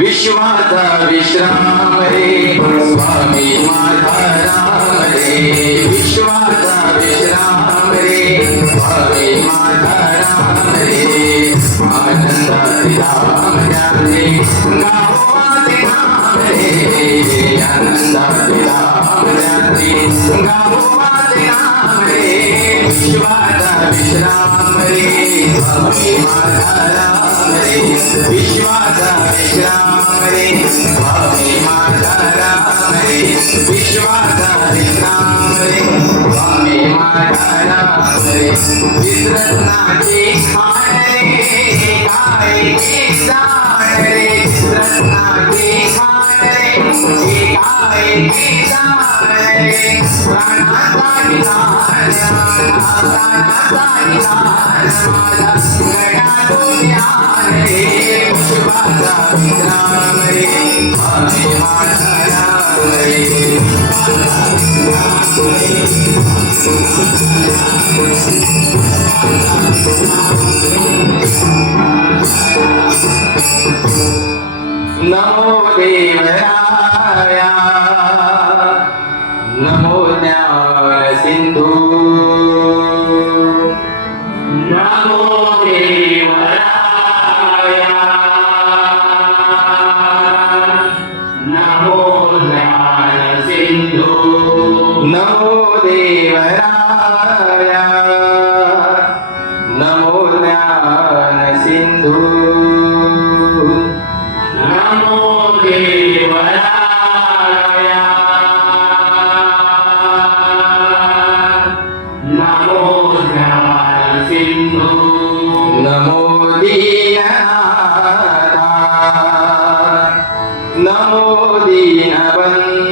विश्वाचा विश्राम रे स्वामी माझा राम रे, विश्वाचा विश्राम रे स्वामी माझा राम रे, आनंदाची राम रे गावाचे नाम रे, आनंदाची राम रे गावाचे नाम रे, विश्वाचा विश्राम रे स्वामी माझा राम रे, विश्वाचा विश्राम रे स्वामी माझा राम रे, विश्वाचा विश्राम रे स्वामी माझा राम रे, विसरणाचे खाण रे काय जाण रे, विसरणाचे खाण रे काय जाण रे, प्राणाचा विधान प्राणाचा विधान माझा गळा ध्यान रे, विश्वाचा विश्राम रे स्वामी माझा राम रे, नमो देवराया नमो ज्ञान सिंधू, नमो देवराया नमो ज्ञान सिंधू, नमो देवराया नमो ज्ञान सिंधू, नमो देवराया नमो ज्ञान सिंधू, नमो दीननाथा नमो दीनबंधू,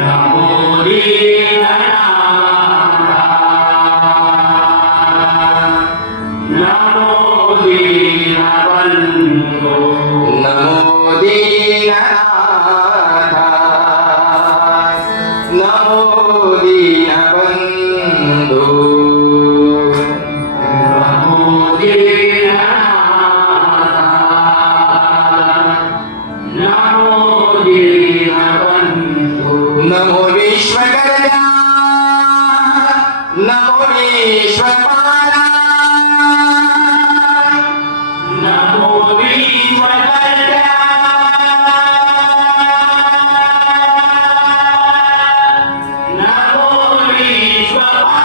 नमो दीननाथा नमो दीनबंधू, नमो दीननाथा नमो दीनबंधू, नमो दीननाथा नमो दीनबंधू, नमो विश्वकर्ता नमो विश्वपाला, नमो विश्वकर्ता नमो विश्वपाला,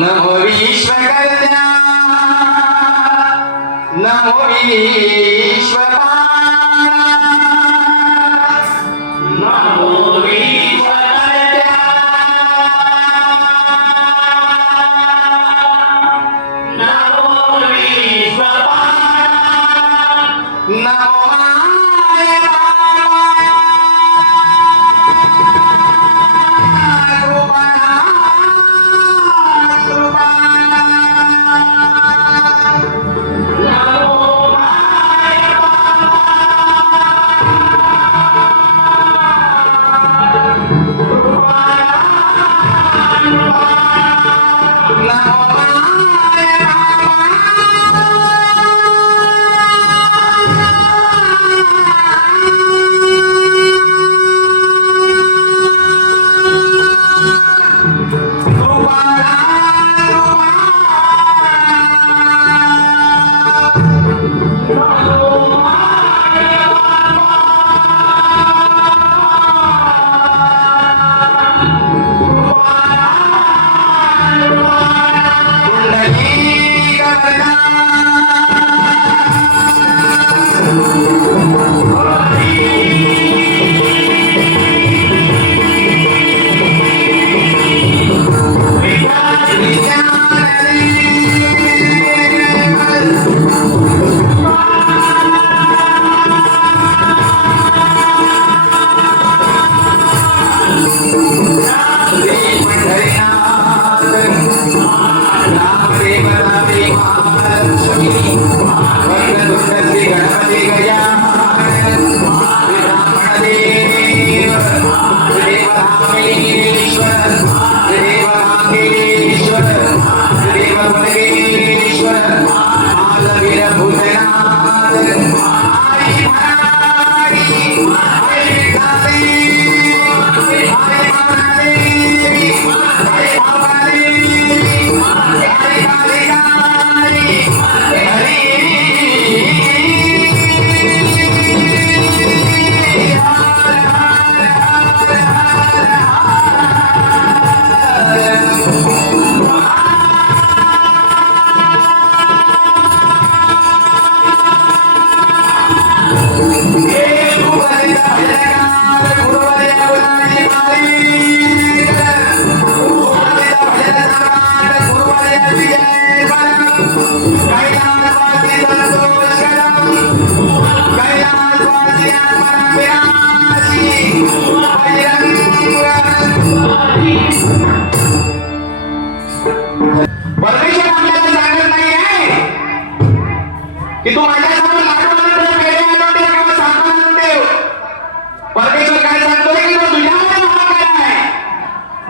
नमो विश्वकर्ता नमो विश्वपाला, नमो विश्वकर्ता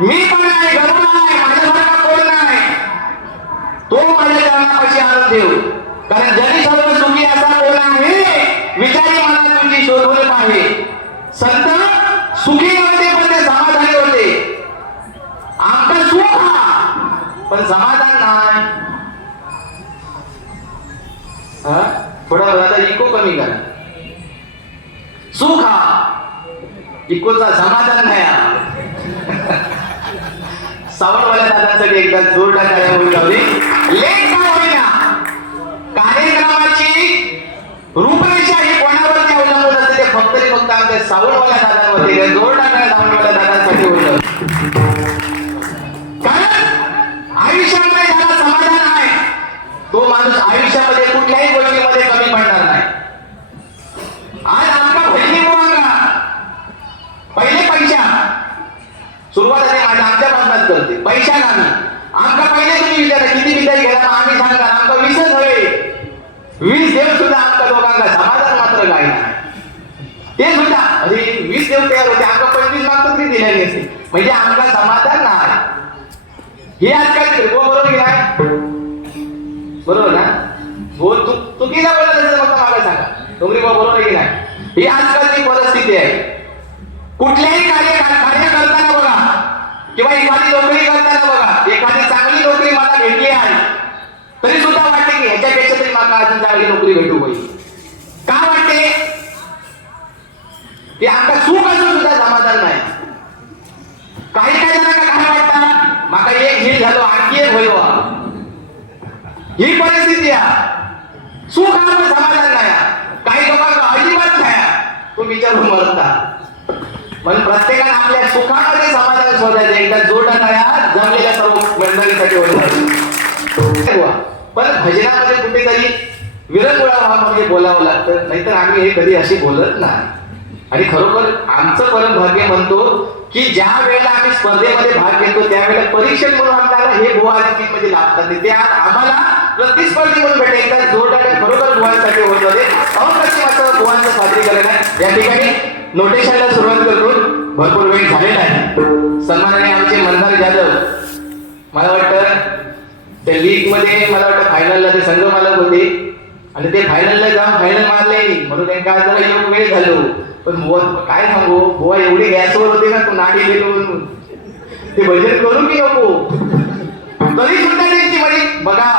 मी पण नाही, गरुड आहे, माझ्यासारखा कोण नाही. तो माझ्या चरणापाशी आणून देऊ. कारण जरी सर्व सुखी असा कोण आहे, विचारी मला तुझी शोधून पाहे. संत सुखी नव्हते पण ते समाधानी होते. आमचं सुख हा पण समाधान नाही. थोडा आता इको कमी करा. सुख हा इकोचा समाधान नाही. सावंतवाल्या दादांसाठी एकदा जोरदार टाळ्या बोलवली. लेख का होईना कार्यक्रमाची रूपरेषा ही कोणावरती अवलंबून असते, ते फक्त आमच्या सावंतवाल्या दादांवरती. जोरदार टाळ्या सावंतवाल्या दादांसाठी होईल. कारण आयुष्यामध्ये ज्याला समाधान आहे तो माणूस आयुष्यामध्ये कुठल्याही गोष्टीमध्ये कमी पडणार नाही. आज आमका बहिणी पहिले पैसा सुरुवात आहे माझ्या आमच्यापासूनच करते. पैसा नाही आमका पहिले तुम्ही विचारा किती विद्यार्थी गेला आम्ही सांगा आमका 20च हवे. 20 देव सुद्धा आमच्या लोकांना समाधान मात्र काय नाही. ते सुद्धा अरे 20 देव तयार होते आमका 25 मात्र तरी दिलेली असते. म्हणजे आमका समाधान नाही. हे आजकाल बरोबर की नाही? बरोबर ना? बोल चुकीचा बोलत असेल फक्त मला सांगा. डोंगरी बरोबर आहे की नाही? ही आजकालची परिस्थिती आहे. कुठल्याही कार्य करताना बघा किंवा एखादी नोकरी करताना बघा, एखादी चांगली नोकरी मला भेटली आहे तरी सुद्धा वाटते की ह्याच्यापेक्षा तरी मला अजून चांगली नोकरी भेटू होईल. का वाटते? की आमचा सुख असून सुद्धा समाधान नाही. काही जणांना काय वाटतं माका एक झील झालो आणखी एक होईल. ही परिस्थिती आहे. सुख हा पण समाधान नाही. काही लोकांना अजिबात नाही. तो विचारून मरता. पण प्रत्येकाने आपल्या सुखामध्ये समाधान शोधायचं. एकदा जोडा नाही जमलेल्या सर्व मंडळीसाठी होईल. पण भजनामध्ये कुठेतरी विरंगुळा भावामध्ये बोलावं लागतं, नाहीतर आम्ही हे कधी अशी बोलत नाही. आणि खरोखर आमचं परमभाग्य म्हणतो की ज्या वेळेला आम्ही स्पर्धेमध्ये भाग घेतो त्यावेळेला परीक्षक म्हणून आम्हाला हे भुवानी मध्ये लागतात. ते आज आम्हाला प्रतिस्पर्धी म्हणून भेटले. एकदा जोरदार खरोखर भुवांसाठी होत होते. अप्रतिमाचं भुवांचं सादरीकरण आहे. या ठिकाणी नोटेशनला सुरुवात करून भरपूर वेळ झालेला आहे. सन्मानाने आमचे मनोहर जाधव मला वाटतं त्या लीग मध्ये मला वाटतं फायनलला ते संघ मालक होते आणि ते फायनलला जाऊन फायनल मारले म्हणून त्यांना आज जरा योग वेळ झालो. पण काय सांगू बुवा एवढे गॅसवर होते ना, तो नाडी गेलो ते भजन करू की नको तरी सुद्धा त्यांची म्हणजे बघा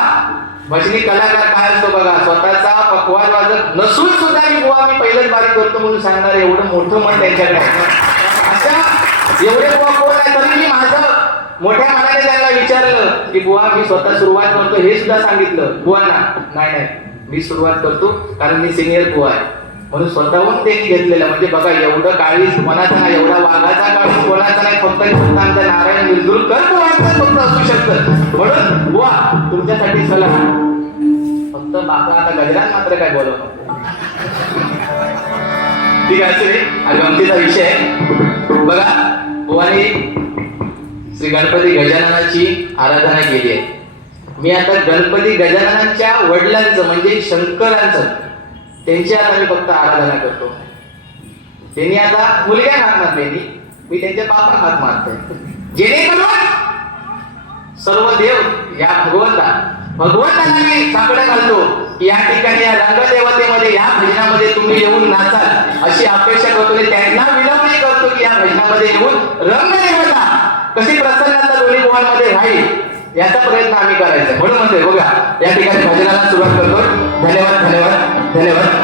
भजनी कलाकार काय असतो बघा. स्वतःचा पकवाज वाजत नसून सुद्धा मी बुवा मी पहिलंच बारीक करतो म्हणून सांगणार एवढं मोठं मन त्यांच्याकडे. अशा एवढे बुवा कोण आहे तरी मी माझं मोठ्या मनाने त्यांना विचारलं की बुवा मी स्वतः सुरुवात करतो हे सुद्धा सांगितलं. बुवांना नाही मी सुरुवात करतो कारण मी सिनियर बुवा आहे म्हणून स्वतःहून त्यांनी घेतलेलं. म्हणजे बघा एवढं काळीज कोणाचा नाही, एवढा वाघाचा काळीज कोणाचा नाही. फक्त आमच्या नारायण मिरजुरकर फक्त असू शकतं. म्हणून बुवा तुमच्यासाठी चला फक्त बाबा आता गजरात मात्र काय बोलवतो ठीक आहे. हा गमतीचा विषय आहे. बघा बुवाने श्री गणपती गजाननाची आराधना केली आहे. मी आता गणपती गजाननांच्या वडिलांचं म्हणजे शंकरांचं त्यांची आता मी फक्त आराधना करतो. त्यांनी आता मुलग्या हात मारले, मी त्यांच्या बापा हात मारतोय. जेणेकरून सर्व देव या भगवंताला मी साकडं घालतो. या ठिकाणी या रंगदेवतेमध्ये या भजनामध्ये तुम्ही येऊन नाचाल अशी अपेक्षा करतो. त्यांना विनंती करतो की या भजनामध्ये येऊन रंगदेवता कशी प्रसन्नता दोन्ही गोवांमध्ये राहील याचा प्रयत्न आम्ही करायचा. म्हणून म्हणतोय बघा या ठिकाणी भजनाला सुरुवात करतो. धन्यवाद धन्यवाद धन्यवाद.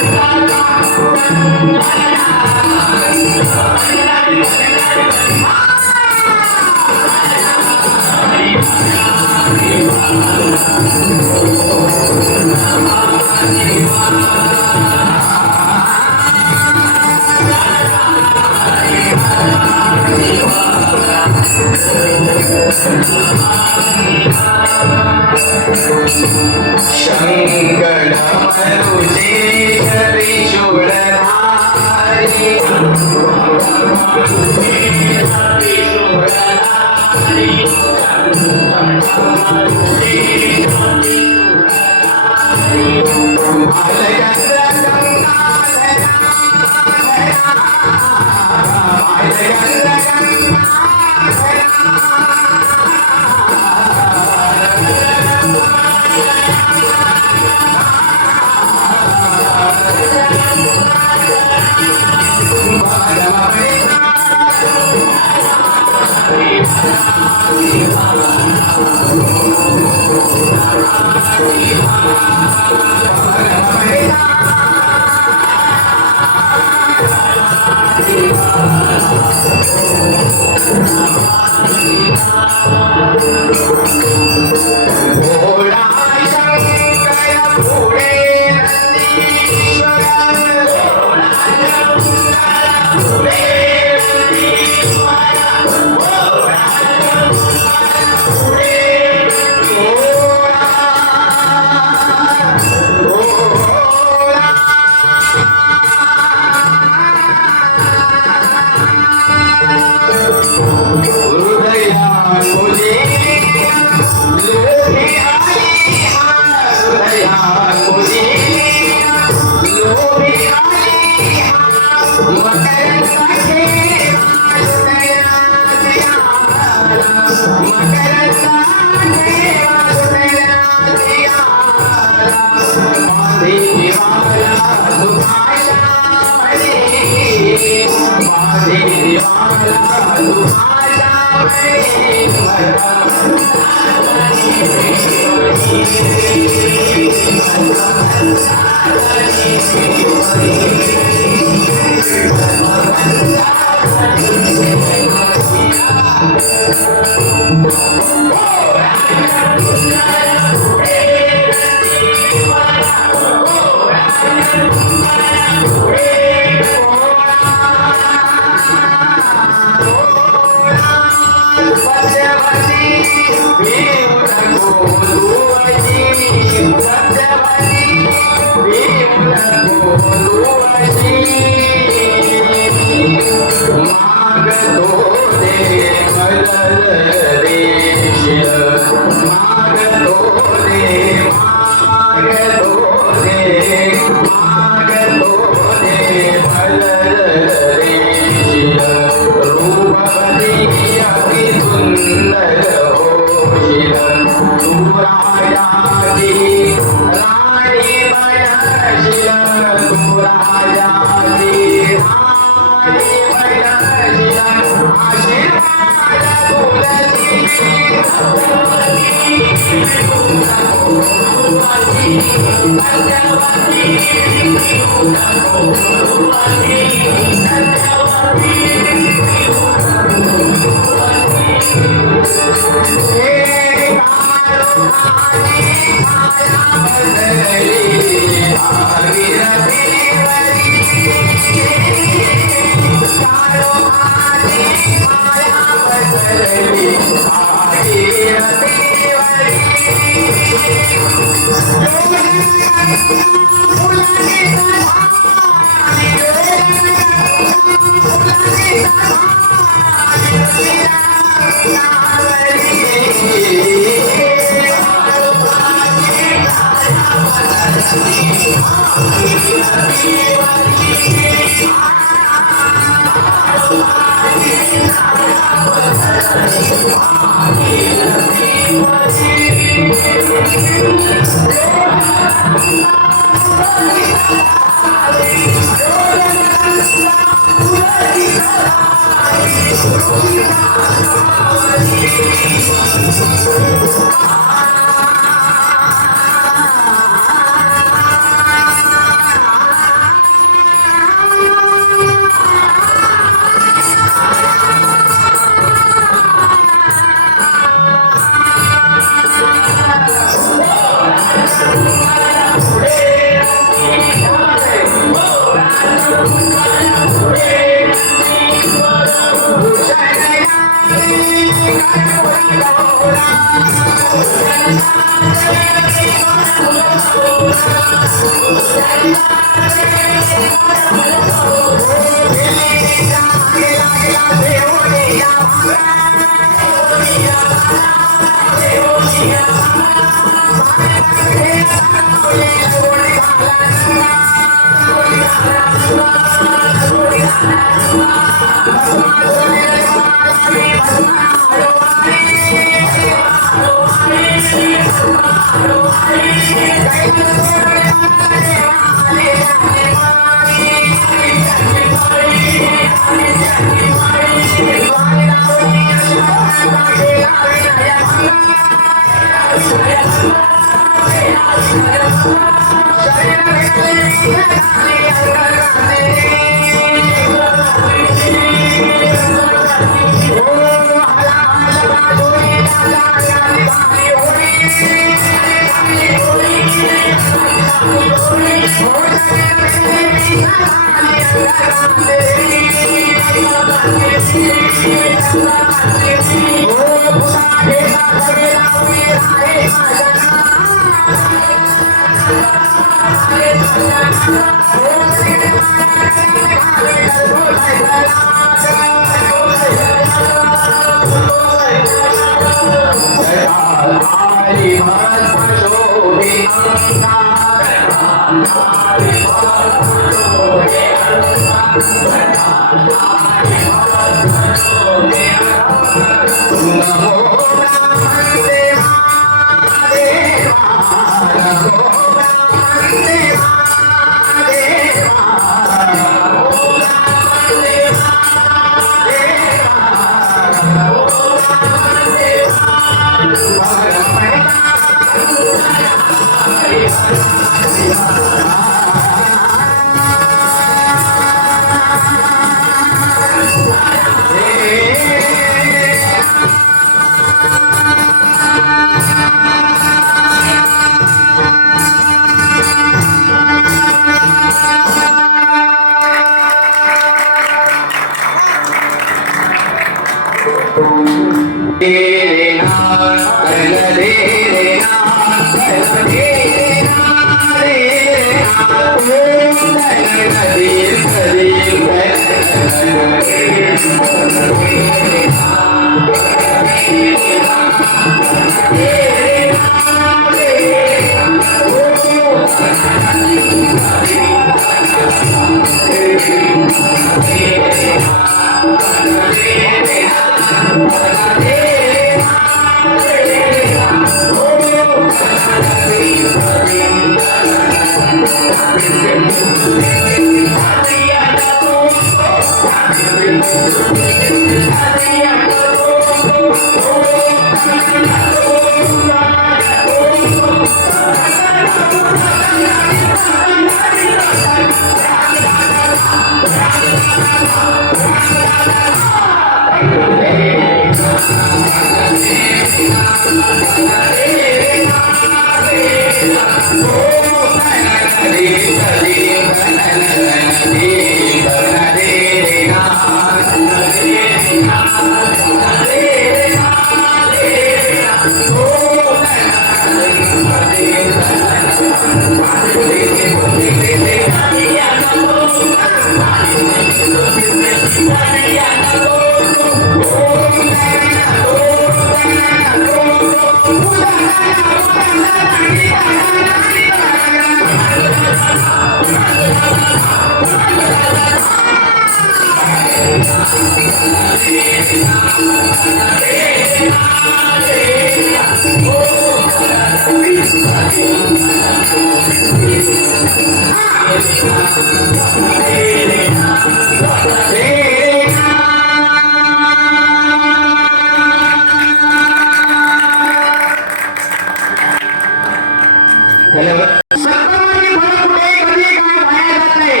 धन्यवाद. सत्कर्माची फळं कुठे कधी काय वाया जात नाही.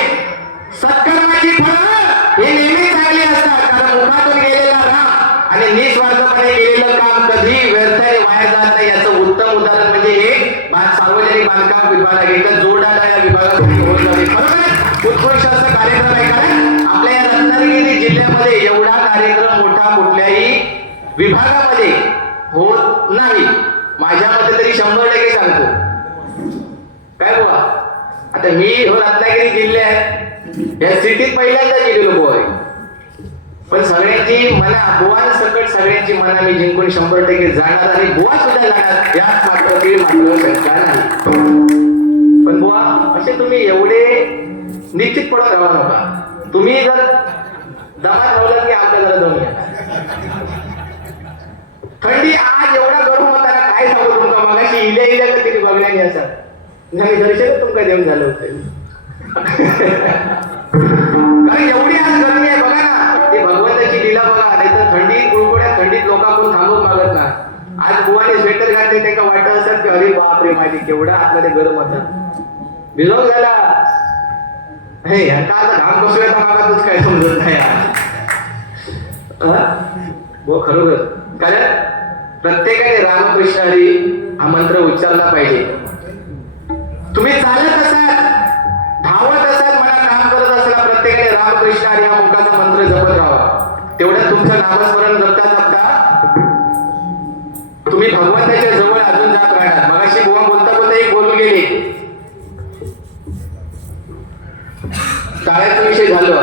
सत्कर्माची फळं ही नेहमी चांगली असतात. कारण मुखातून गेलेला राग आणि निस्वार्थपणे केलेलं काम कधी व्यर्थाने वाया जात नाही. याचं उत्तम उदाहरण म्हणजे हे सार्वजनिक बांधकाम विभाग एकच जोडणारा या विभागामध्ये होत आहे. खरोखर उत्कृष्ट असं कार्यक्रम आहे. कारण आपल्या या रत्नागिरी जिल्ह्यामध्ये एवढा कार्यक्रम मोठा कुठल्याही विभागामध्ये होत नाही. माझ्या मते तरी 100% सांगतो. काय बुवा, आता मी रत्नागिरी जिल्ह्यात या सिटीत पहिल्यांदा गेलेलो बुवा. पण सगळ्यांची मना बुवा सकट सगळ्यांची मना मी जिंकून 100% जाणार आणि बुवा सुद्धा जाणार यात मात्र शंका नाही. पण बुवा असे तुम्ही एवढे निश्चित पडत राहा नका. तुम्ही जर दमात राहिलात की आमच्या जरा जाऊन या. थंडी आज एवढा गरम होता ना, काय सांगू तुमका. मगाशी इल्या इल्या तर तिथे बघण्याने असं दर्शन तुमका देऊन झालं होतं. कारण एवढी आज गरमी आहे बघा ना. ती भगवंताची लीला बघा. नाही तर थंडी गुळगुळ्या थंडीत लोकांकडून थांबून मागत ना. आज बुवाने स्वेटर घातले ते का वाटत असत की अरे बापरे माझी केवढा आतमध्ये गरम होता. भिजवून झाला हे यांना आता घाम कसं येतं मागातच काय समजत नाही. खरोखर कारण प्रत्येकाने रामकृष्ण हरी हा मंत्र उच्चारला पाहिजे. तुम्ही चालत असाल, धावत असाल, मला काम करत असला, प्रत्येकाने रामकृष्ण हरी हा मुखाचा मंत्र जपत राहावा. तेवढं तुमचं नामस्मरण जपता जपता तुम्ही भगवंताच्या जवळ अजून जात राहणार. मगाशी बुवा बोलता बोलता एक बोलून गेले. टाळ्याचा विषय झाला.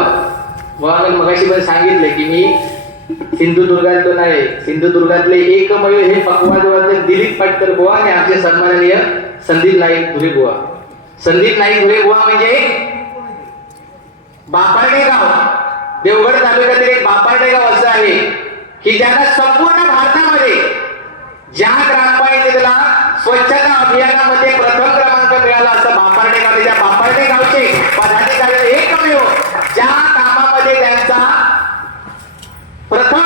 मगाशी पण सांगितले की मी सिंधुदुर्गातलो नाही. सिंधुदुर्गातले एकमेव हे पक्वादवादक दिलीप पाटकर बुवा आणि आमचे सन्माननीय संदीप नाईक धुरे बुवा. संदीप नाईक धुरे बुवा म्हणजे बापार्डे गाव, देवगड तालुक्यातील एक बापार्डे गाव असं आहे की ज्यांना संपूर्ण भारतामध्ये ज्या ग्रामपंचायतीला स्वच्छता अभियानामध्ये प्रथम क्रमांक मिळाला असं बापार्डे गाव. त्या बापार्डे गावचे पदाधिकारी एकमेव ज्या कामामध्ये त्यांचा प्रथम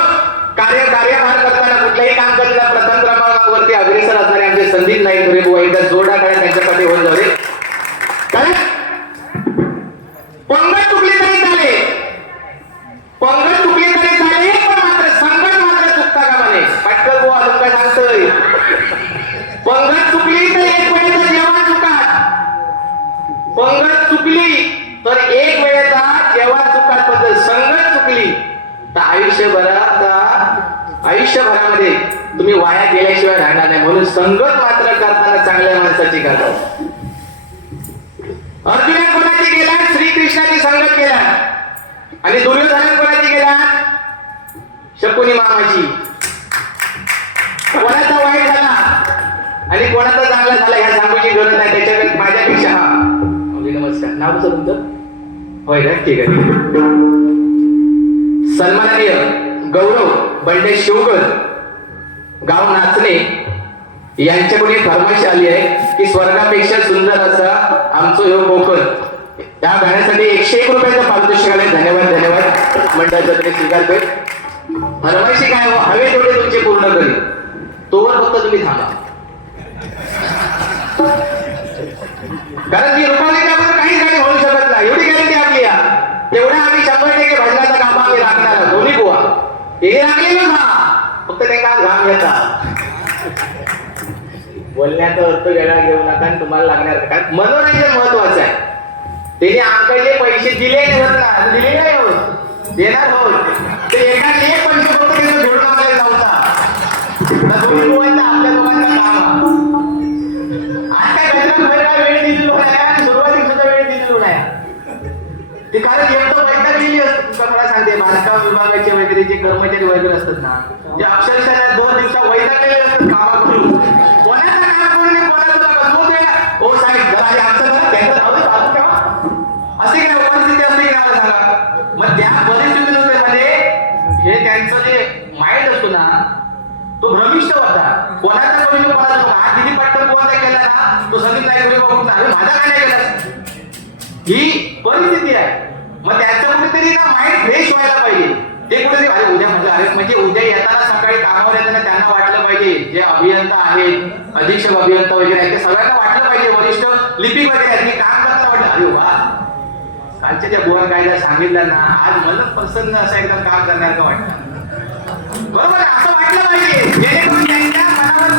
कार्यभार करताना कुठल्याही काम करताना प्रथम क्रमांकावरती अग्रेसर असणारे आमचे संदीप नाईक धुरे बुवा. एकदा जोरदार टाळ्या त्यांच्यासाठी होऊन जाऊ दे. कारण पंगत चुकली तरी चालेल, पंगत चुकली तरी चालेल, पण मात्र संगत मात्र चुकता का म्हणे. पाटकर बुवा अजून काय सांगतोय. पंगत चुकली तर एक वेळेचा जेवण चुकात, पंगत चुकली तर एक वेळेचा जेवण चुकात, पण संगत चुकली तर आयुष्यभरामध्ये तुम्ही वाया गेल्याशिवाय राहणार नाही. म्हणून संगत मात्र करताना चांगल्या माणसाची करा. अर्जुन कोणाची गेला, श्रीकृष्णाची संगत केला. आणि दुर्योधन कोणाची गेला, शकुनी मामाची. कोणाचा वाईट झाला आणि कोणाचा चांगला झाला ह्या सांगूची गरज नाही. त्याच्याकडे माझ्यापेक्षा हा नमस्कार नाव कसं तुमचं. होय का, ठीक आहे. सन्माननीय गौरव बंडे शिवकर गाव नाचणे यांच्याकडून फरमाईश आली आहे की स्वर्गापेक्षा सुंदर असा आमचं ह्यो कोकण. त्या गाण्यासाठी 101 रुपयाचं पारितोषिक आले. धन्यवाद धन्यवाद मंडळाचा तरी स्वीकार कर. फरमाईशी काय हवे तेवढे तुमचे पूर्ण करी. तोवर फक्त तुम्ही थांबा. कारण ती रुपालीच्या आपण काहीच गाडी होऊ शकत नाही एवढी गॅरंटी आपली या. तेवढा आम्ही 100% भजनाचा काम आम्ही राखणार. दोन्ही बुवा हे राखलेलं ना, फक्त ते का घाम घेतात. बोलण्याचा अर्थ वेगळा घेऊ नका आणि तुम्हाला लागणार काय मनोरंजन महत्वाचं आहे. त्याने आमकडे पैसे दिले नाही होत ना, दिले नाही होत, देणार होत ते एकाने एक पैसे फक्त त्याचं जोडून आपल्याला जाऊचा दोन्ही बुवांना आपल्या दोघांचं काम. आज काय गजरात वेळ दिलेलो नाही आणि सुरुवातीला सुद्धा वेळ दिलेलो नाही. ते कारण एकदम वैतागलेली असते. तुमचा मला सांगते बांधकाम विभागाचे वगैरे जे कर्मचारी वगैरे असतात ना, जे अक्षरशः 2 दिवसात वैतागलेले असतात कामा करून. कोणाचं काम करून कोणाचं हो साहेब जरा आमचं जरा त्यांचं चालू ठेवा असे काय परिस्थिती असते की मला सांगा. मग त्या परिस्थितीमध्ये हे त्यांचं जे माइंड असतो ना तो भ्रमिष्ट होता. कोणाचा कमी कोणाचा आज दिली पटकन कोणता केला ना तो संदीप नाईक बघून अरे माझा काय नाही केलं, ही परिस्थिती आहे. मग त्याचं कुठेतरी ना माइंड फ्रेश व्हायला पाहिजे. ते कुठेतरी अरे उद्या म्हणजे उद्या येताना सकाळी कामावर येताना त्यांना वाटलं पाहिजे, जे अभियंता आहेत, अधीक्षक अभियंता वगैरे आहेत, ते सगळ्यांना वाटलं पाहिजे, वरिष्ठ लिपिक वगैरे आहेत, की काम करताना वाटलं अरे वा कालच्या त्या बुवान कायदा सांगितलं ना, आज मला प्रसन्न असं एकदम काम करण्याचं वाटतं. बरोबर असं वाटलं पाहिजे, जेणेकरून त्यांच्या मनावर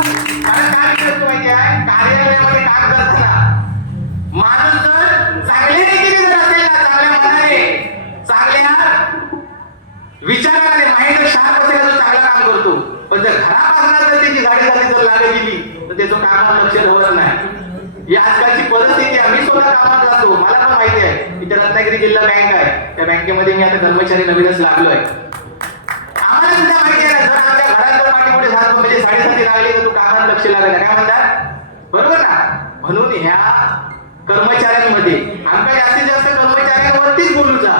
मला काय करतो माहिती आहे, कार्यालयामध्ये काम करताना माणूस जर चांगले रीतीने जर असेल ना, चांगल्या मनाने, चांगल्या विचाराने, माइंड शार्प असेल तर चांगलं काम करतो. पण जर घरापासून जर त्याची झाडी झाली जर लागली गेली तर त्याचं कामात लक्ष ठेवत नाही. ही आजकालची परिस्थिती आहे. मी स्वतः कामात जातो, मला पण माहिती आहे. इथे रत्नागिरी जिल्हा बँक आहे, त्या बँकेमध्ये मी आता कर्मचारी नवीनच लागलोय. आम्हाला सुद्धा माहिती आहे, जर आमच्या घरात जर पाठीपुढे झालं म्हणजे साडेसाती लागली तर तू कामात लक्ष लागलं, काय म्हणतात, बरोबर ना. म्हणून ह्या कर्मचाऱ्यांमध्ये आमच्या जास्तीत जास्त कर्मचाऱ्यांवरतीच बोलू जा.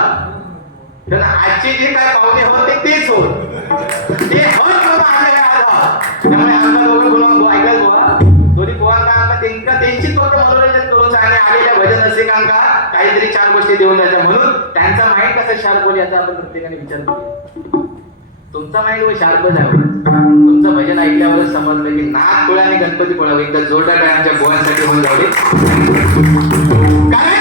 तर आजचे जे काय पाहुणे होते तेच होत, ते होत त्यामुळे आमचा दोघं बोलून ऐकायला बोला दोन्ही पोहांका आमका त्यांची फक्त मनोरंजन करून आणि आलेल्या भजन रसिकांका काहीतरी चार गोष्टी देऊन द्यायच्या. म्हणून त्यांचा माइंड कसा शार्प होईल याचा आपण प्रत्येकाने विचार करूया. तुमचा माइंड शार्पच आहे. तुमचं भजन ऐकल्यावर समजलं की नाथ पोळा आणि गणपती पोळा एकदा जोरदार काय आमच्या गोव्यांसाठी होऊन लावले. काय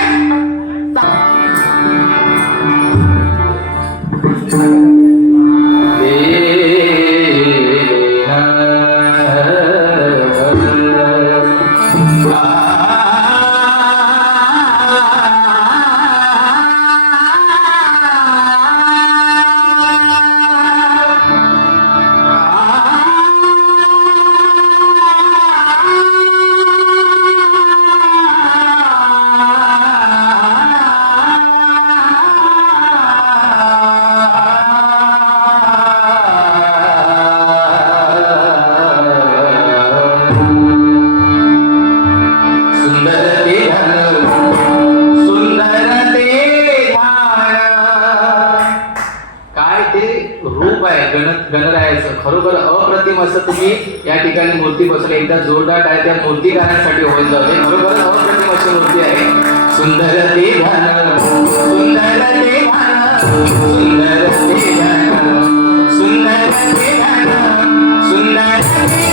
गणरायाचं खरोखर अप्रतिम असं तुम्ही या ठिकाणी मूर्ती बसवली. एकदा जोरदार आहे त्या मूर्तीकारांसाठी होईल जाते. खरोखर अप्रतिम अशी मूर्ती आहे. सुंदर ते ध्यान, सुंदर ते ध्यान, सुंदर ते ध्यान, सुंदर ते ध्यान, सुंदर ते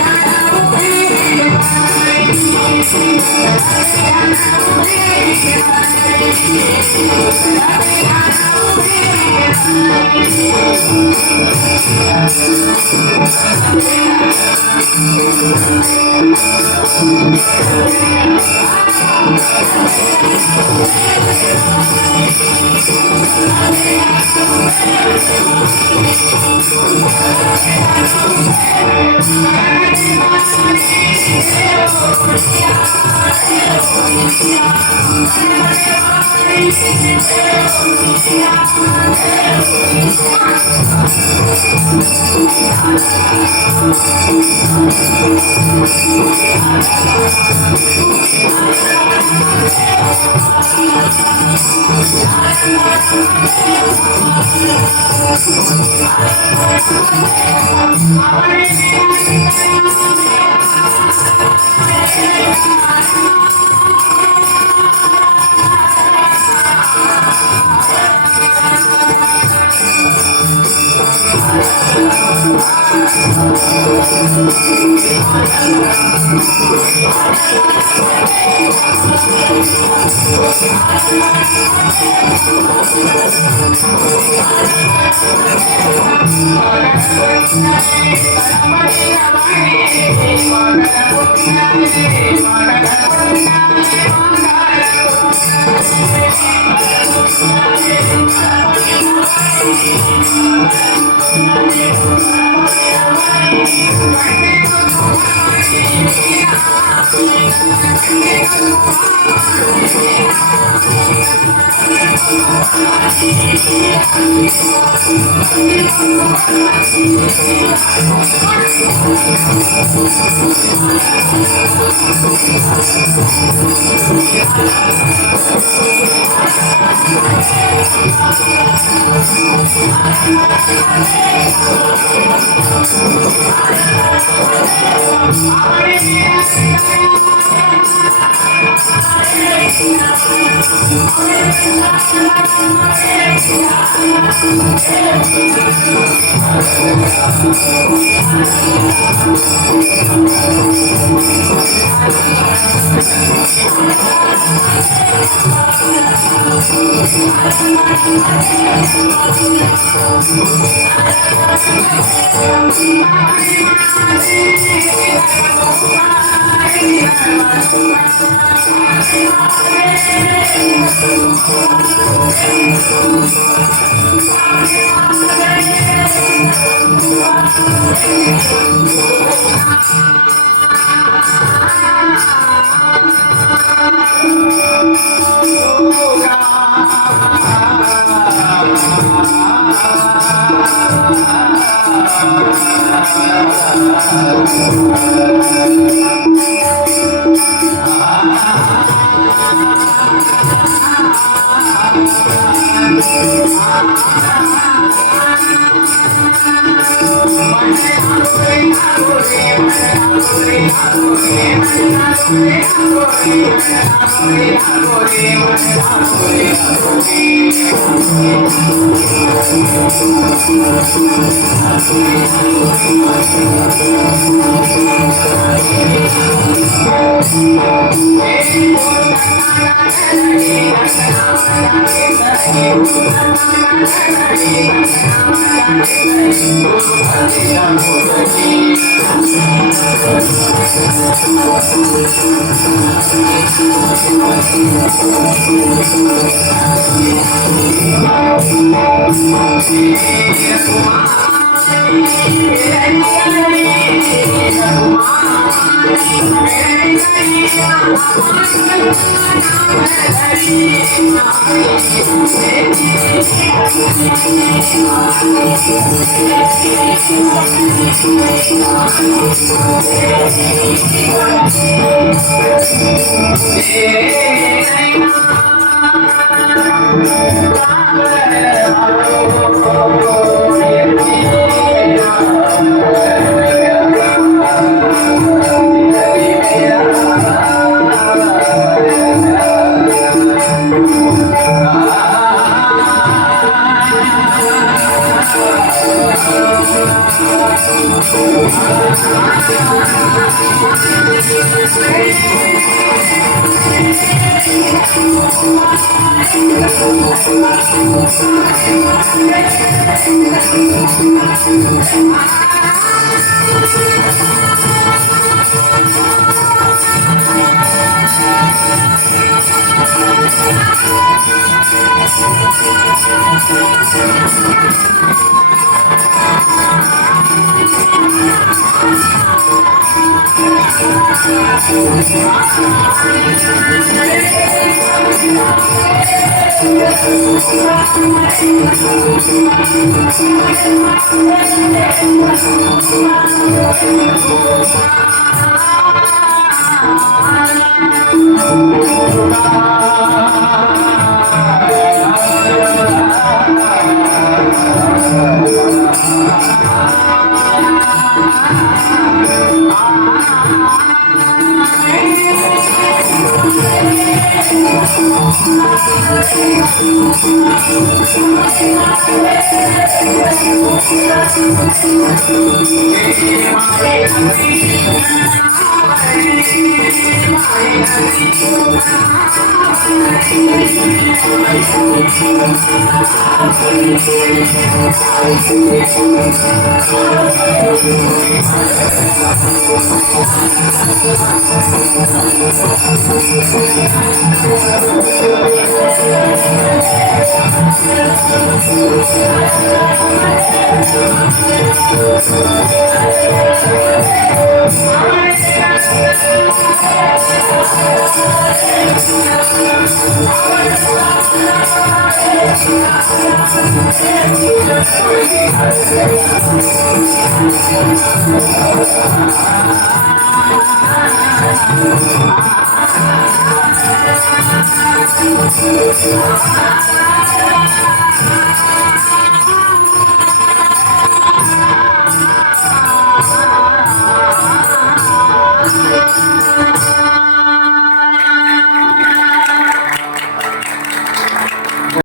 Thank you.